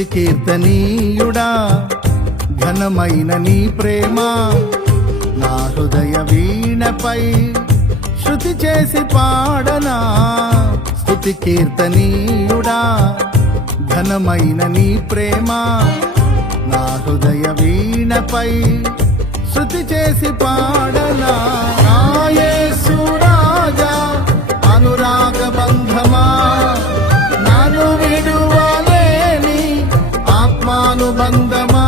స్తుతి కీర్తనీయుడా ఘనమైన నీ ప్రేమ నా హృదయ వీణపై శృతి చేసి పాడనా. స్తుతి కీర్తనీయుడా ఘనమైన నీ ప్రేమ నా హృదయ వీణపై శృతి చేసి పాడనా. నా యేసు రాజా అనురాగ బంధమా నన్ను విడువలేని ఆత్మానుబంధమా.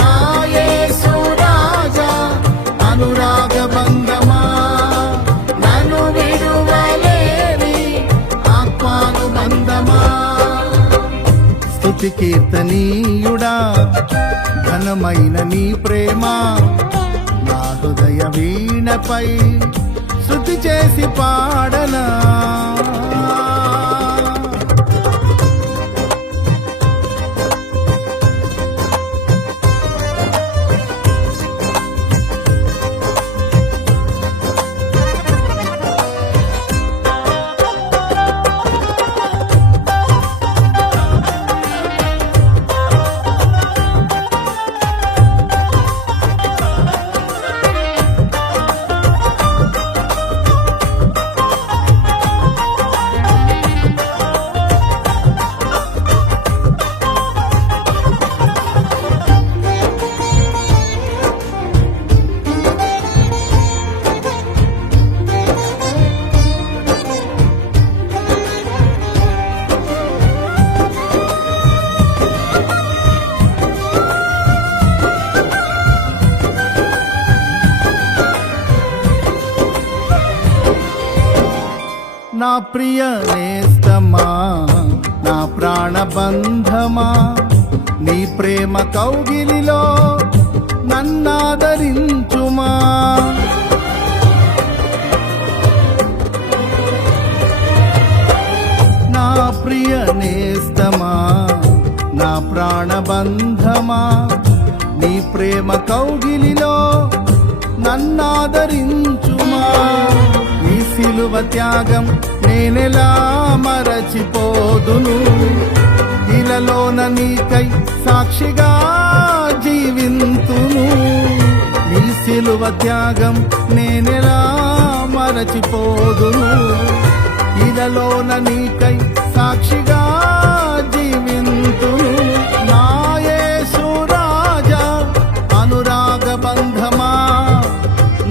నా యేసు రాజా అనురాగ బంధమా నన్ను విడువలేని ఆత్మానుబంధమా. స్తుతి కీర్తనీయుడా ఘనమైన నీ ప్రేమ నా హృదయ వీణపై శృతి చేసి పాడనా. నా ప్రియ నేస్తమా నా ప్రాణబంధమా నీ ప్రేమ కౌగిలిలో నన్నాదరించుమా. నా ప్రియ నేస్తమా నా ప్రాణబంధమా నీ ప్రేమ కౌగిలిలో నన్నాదరించుమా. నీ సిలువ త్యాగం నేనెలా మరచిపోదును, ఇలలోన నీకై సాక్షిగా జీవింతును. నీ సిలువ త్యాగం నేనెలా మరచిపోదును, ఇలలోన నీకై సాక్షిగా జీవింతును. నా యేసు రాజా అనురాగ బంధమా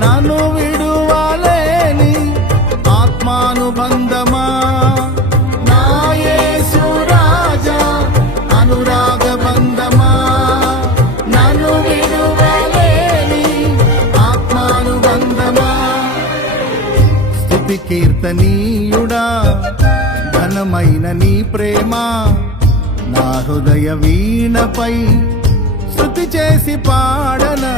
నన్ను విడువలేని ఆత్మానుబంధమా. నా యేసు రాజా అనురాగ బంధమా నన్ను విడువలేని ఆత్మానుబంధమా. స్తుతి కీర్తనీయుడా ఘనమైన నీ ప్రేమ నా హృదయ వీణపై స్తుతి చేసి పాడనా.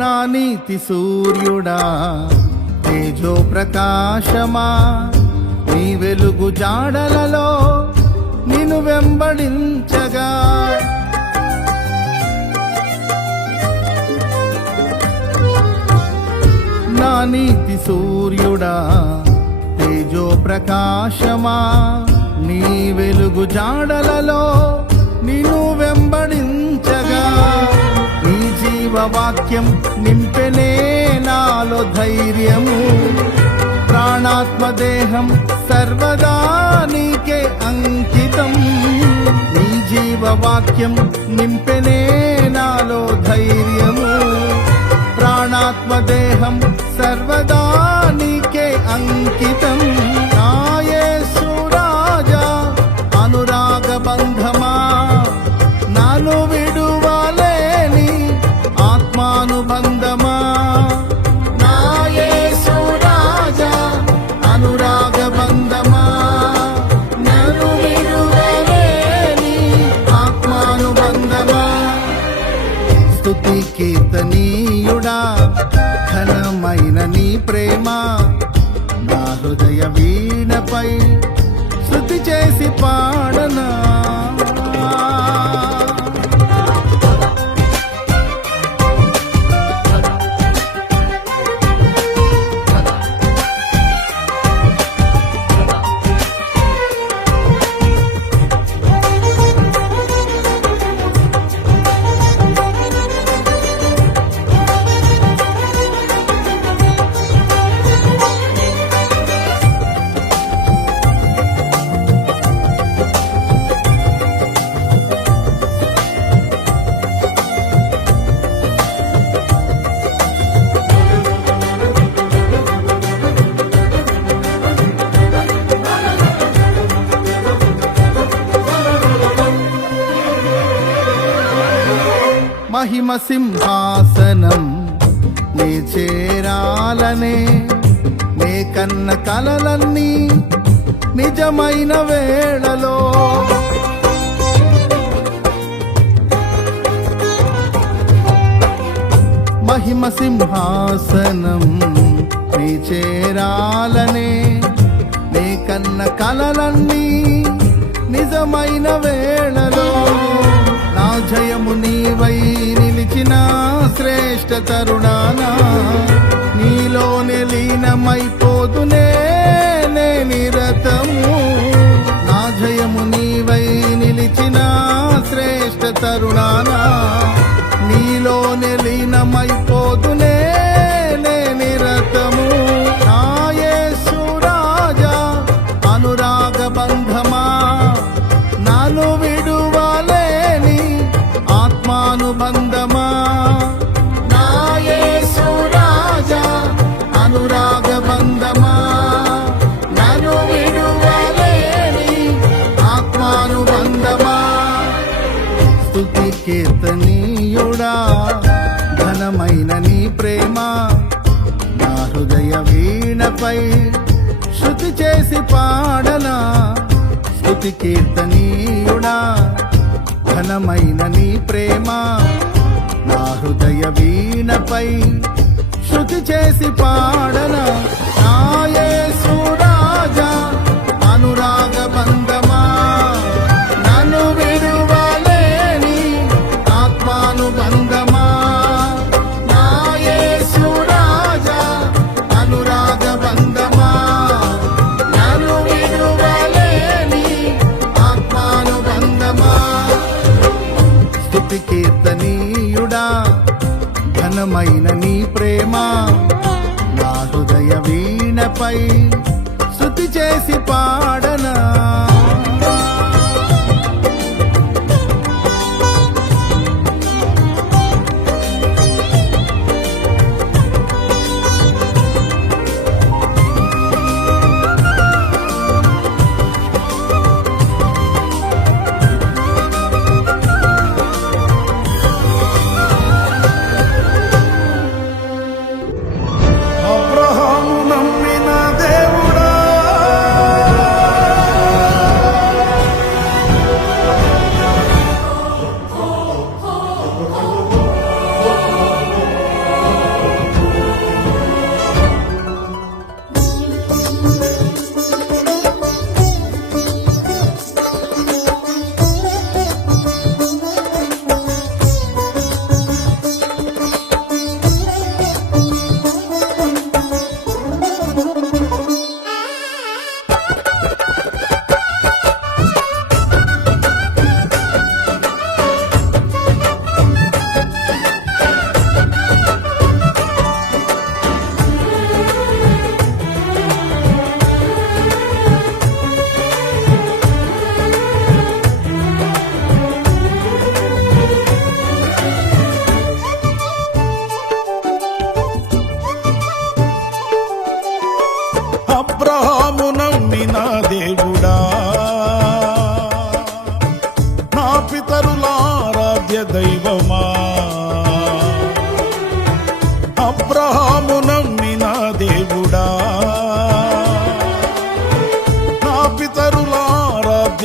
నా నీతి సూర్యుడా తేజో ప్రకాశమా నీ వెలుగు జాడలలో నిన్ను వెంబడించగా. నా నీతి సూర్యుడా తేజో ప్రకాశమా నీ వెలుగు జాడలలో నిన్ను వెంబడించగా నీ జీవవాక్యం నింపెనే నాలో ధైర్యము. ప్రాణాత్మదేహం సర్వదా నీకే అంకితం. నీ జీవవాక్యం నింపెనే నాలో ధైర్యము. ప్రాణాత్మదేహం సర్వదా నీకే అంకితం. నా యేసు రాజా అనురాగ బంధమా, నాను విడువలేని ఆత్మానుబంధమా. నా యేసు రాజా అనురాగ బంధమా, నాను విడువలేని ఆత్మానుబంధమా. స్తుతి కీర్తనీయుడా ఘనమైన నీ ప్రేమ నా హృదయ వీణపై శృతి చేసి పాడనా. మహిమ సింహాసనం నీ చేరాలనే నే కన్న కలలన్నీ నిజమైన వేళలో మహిమ సింహాసనం నీ చేరాలనే నే కన్న కలలన్నీ నిజమైన వేళలో నా జయము నీవై నిలిచిన శ్రేష్ఠ తరుణానా నీలోనే లీనమైపోదునే నే నిరతము. నా జయము నీవై నిలిచిన శ్రేష్ఠ తరుణానా నీలోనే లీనమైపోదునే నే నిరతము. నా యేసు రాజా అనురాగ బంధమా, నాను విడువలేని ఆత్మానుబంధమా. నా యేసు రాజా అనురాగ బంధమా, నాను విడువలేని ఆత్మానుబంధమా. స్తుతి కీర్తనీయుడా ఘనమైన నీ ప్రేమ నా హృదయ వీణపై శృతి చేసి పాడనా. స్తుతి కీర్తనీయుడా ఘనమైన నీ ప్రేమ నా హృదయ వీణపై శృతి చేసి పాడనా. నా యేసు రాజా అనురాగ బంధమా, నన్ను విడువలేని ఆత్మానుబంధమా. నా యేసు రాజా అనురాగ బంధమా, నన్ను విడువలేని ఆత్మానుబంధమా. స్తుతి కీర్తనీయుడా ఘనమైన నీ ప్రేమ నా హృదయ వీణపై శృతి చేసి పాడనా. అబ్రహాము నమ్మిన దేవుడా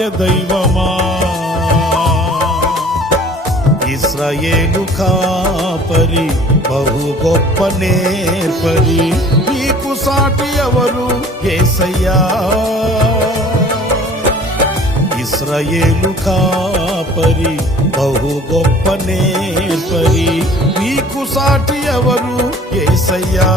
ఆరాధ్య దైవమా. ఇశ్రాయేలు కాపరి బహు గొప్ప నేర్పరి, నీకు సాటి ఎవరు యేసయ్యా. ఇశ్రాయేలు కాపరి బహు గొప్ప నేర్పరి, నీకు సాటి ఎవరు యేసయ్యా.